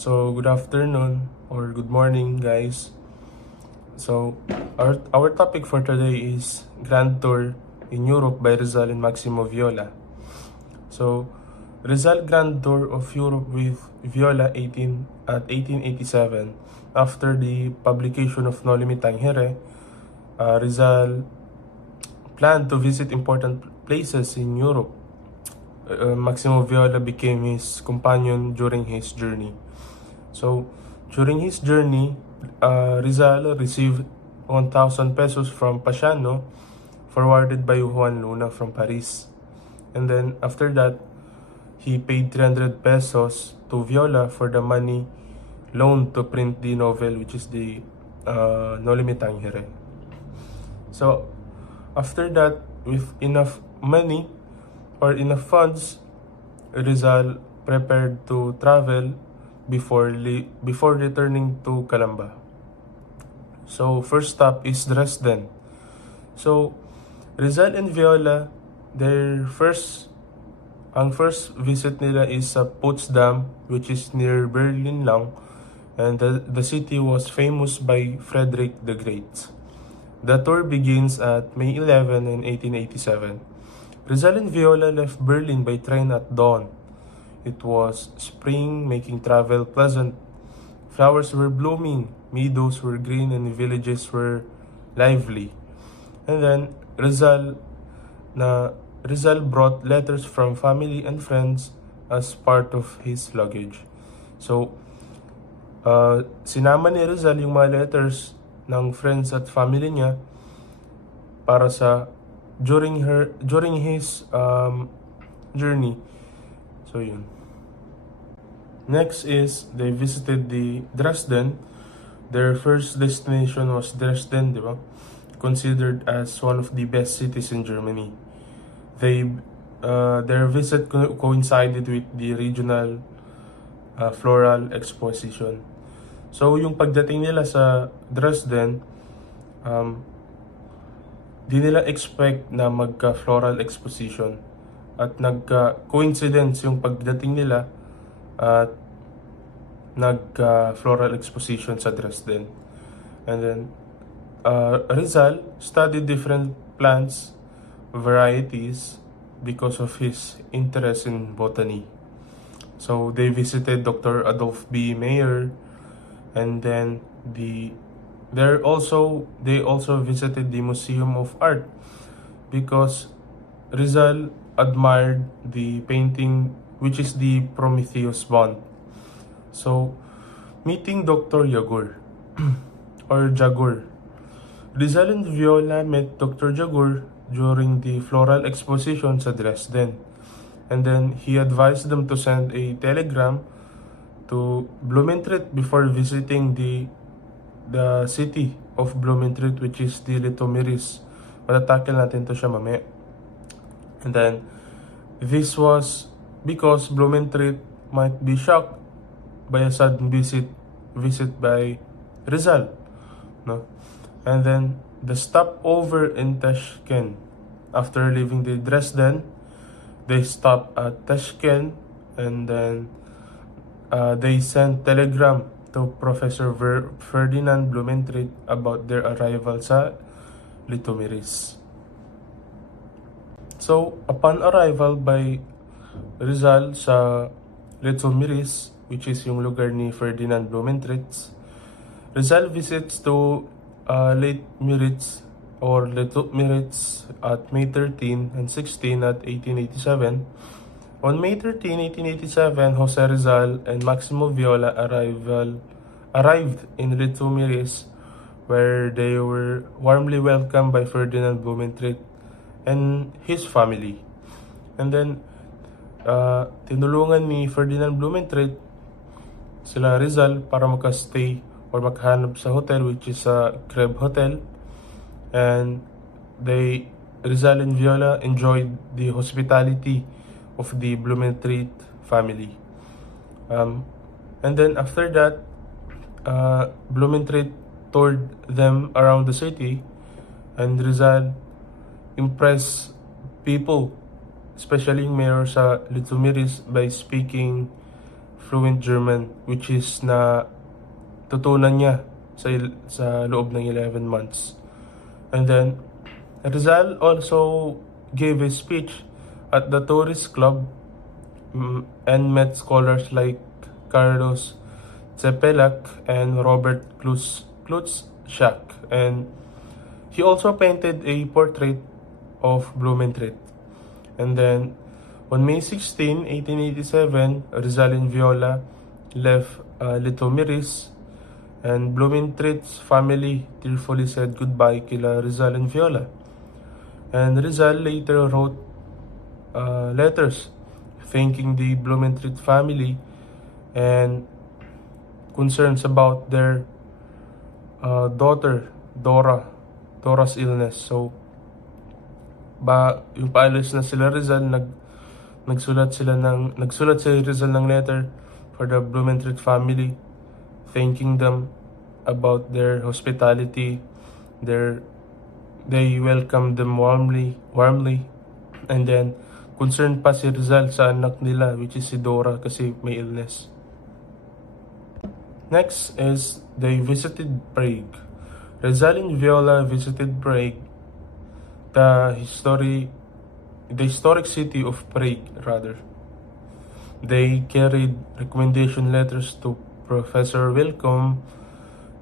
So, good afternoon or good morning, guys. So, our topic for today is Grand Tour in Europe by Rizal and Maximo Viola. So, Rizal Grand Tour of Europe with Viola 1887. After the publication of No Limitang Here, Rizal planned to visit important places in Europe. Maximo Viola became his companion during his journey. So, during his journey, Rizal received 1,000 pesos from Pasiano, forwarded by Juan Luna from Paris. And then after that, he paid 300 pesos to Viola for the money loaned to print the novel, which is the No Limitang Here. So, after that, with enough money or enough funds, Rizal prepared to travel before returning to Calamba. So first stop is Dresden. So Rizal and Viola, ang first visit nila is sa Potsdam, which is near Berlin lang, and the city was famous by Frederick the Great. The tour begins at May 11 in 1887. Rizal and Viola left Berlin by train at dawn. It was spring, making travel pleasant. Flowers were blooming, meadows were green, and villages were lively. And then Rizal brought letters from family and friends as part of his luggage. So, sinama ni Rizal yung mga letters ng friends at family niya para sa during his journey. So yun. Next is they visited the Dresden. Their first destination was Dresden, di ba? Considered as one of the best cities in Germany. Their visit coincided with the regional floral exposition. So yung pagdating nila sa Dresden, di nila expect na magka-floral exposition. At nagka-coincidence yung pagdating nila at nagka-floral exposition sa Dresden. And then, Rizal studied different plants varieties because of his interest in botany. So, they visited Dr. Adolf B. Mayer, and then they also visited the Museum of Art because Rizal admired the painting, which is the Prometheus Bond. So, meeting Dr. Jagur or Jagur. Rizal and Viola met Dr. Jagur during the floral exposition sa Dresden. And then he advised them to send a telegram to Blumentritt before visiting the city of Blumentritt, which is the Litomiris. Matatakil natin to siya mamaya. And then, this was because Blumentritt might be shocked by a sudden visit by Rizal, no? And then, the stopover in Tashkent. After leaving the Dresden, they stopped at Tashkent, and then they sent telegram to Professor Ferdinand Blumentritt about their arrival sa Litomiris. So, upon arrival by Rizal sa Litomiris, which is yung lugar ni Ferdinand Blumentritt, Rizal visits to Litomiris at May 13 and 16 at 1887. On May 13, 1887, Jose Rizal and Maximo Viola arrived in Litomiris, where they were warmly welcomed by Ferdinand Blumentritt and his family. And then, tinulungan ni Ferdinand Blumentritt sila Rizal para makastay or makahanap sa hotel, which is sa Kreb Hotel. And Rizal and Viola enjoyed the hospitality of the Blumentritt family. And then after that, Blumentritt toured them around the city, and Rizal impressed people, especially yung mayor sa Litomiris, by speaking fluent German, which is na tutunan niya sa loob ng 11 months. And then, Rizal also gave a speech at the tourist club and met scholars like Carlos Cepelac and Robert Klutzschak. And he also painted a portrait of Blumentritt. And then, on May 16, 1887, Rizal and Viola left Litomiris, and Blumentritt's family tearfully said goodbye kila Rizal and Viola. And Rizal later wrote letters thanking the Blumentritt family and concerns about their daughter, Dora's illness. So, yung paalis na sila Rizal, nagsulat si Rizal ng letter for the Blumentritt family, thanking them about their hospitality. They welcomed them warmly, and then concerned pa si Rizal sa anak nila, which is si Dora, kasi may illness. Next is they visited Prague. Rizal and Viola visited Prague, the historic city of Prague, rather. They carried recommendation letters to Professor Wilcom,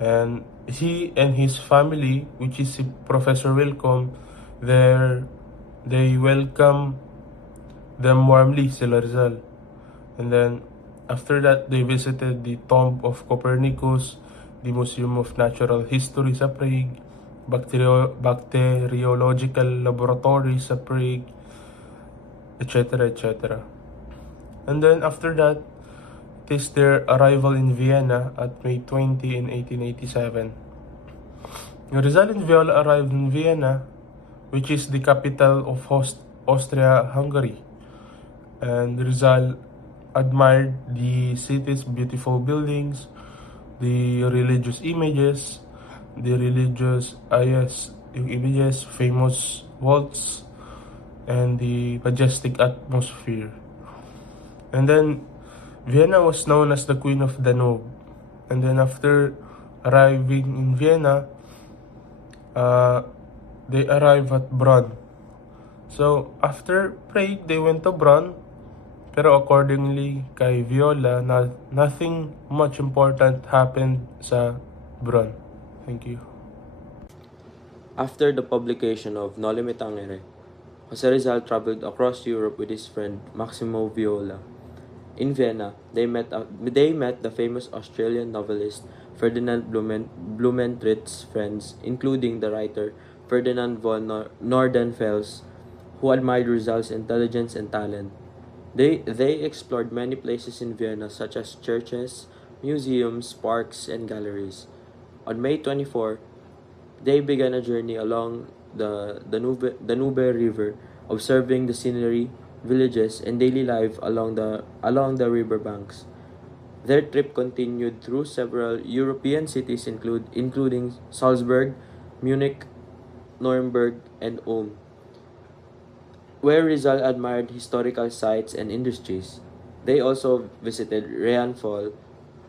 and he and his family, which is Professor Wilcom, they welcome them warmly, sila Rizal. And then, after that, they visited the tomb of Copernicus, the Museum of Natural History sa Prague, bacteriological laboratory sa Prague, etc., etc. And then, after that, it is their arrival in Vienna at May 20 in 1887. Rizal and Viola arrived in Vienna, which is the capital of Austria-Hungary. And Rizal admired the city's beautiful buildings, the religious images, famous vaults, and the majestic atmosphere. And then, Vienna was known as the Queen of Danube. And then after arriving in Vienna, they arrived at Brunn. So, after Prague, they went to Brunn. Pero accordingly kay Viola, nothing much important happened sa Brunn. Thank you. After the publication of Noli Me Tangere, Jose Rizal traveled across Europe with his friend Maximo Viola. In Vienna, they met the famous Australian novelist Ferdinand Blumentritt's friends, including the writer Ferdinand von Nordenfels, who admired Rizal's intelligence and talent. They explored many places in Vienna, such as churches, museums, parks, and galleries. On May 24, they began a journey along the Danube River, observing the scenery, villages, and daily life along the river banks. Their trip continued through several European cities, including Salzburg, Munich, Nuremberg, and Ulm, where Rizal admired historical sites and industries. They also visited Rheinfall,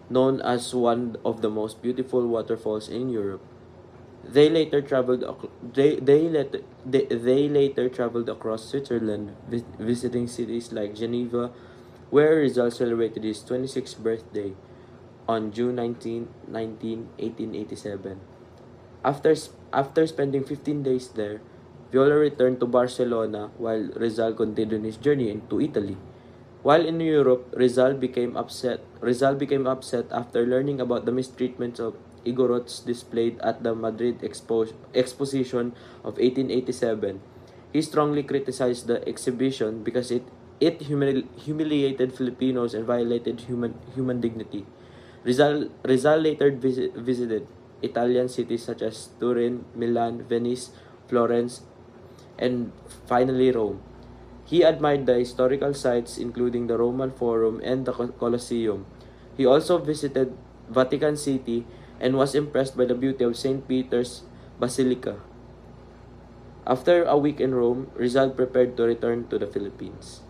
known as one of the most beautiful waterfalls in Europe. They later traveled across Switzerland, visiting cities like Geneva, where Rizal celebrated his 26th birthday on June 19, 1887. After spending 15 days there, Viola returned to Barcelona while Rizal continued his journey into Italy. While in Europe, Rizal became upset after learning about the mistreatments of Igorots displayed at the Madrid Exposition of 1887. He strongly criticized the exhibition because it humiliated Filipinos and violated human dignity. Rizal later visited Italian cities such as Turin, Milan, Venice, Florence, and finally Rome. He admired the historical sites, including the Roman Forum and the Colosseum. He also visited Vatican City and was impressed by the beauty of St. Peter's Basilica. After a week in Rome, Rizal prepared to return to the Philippines.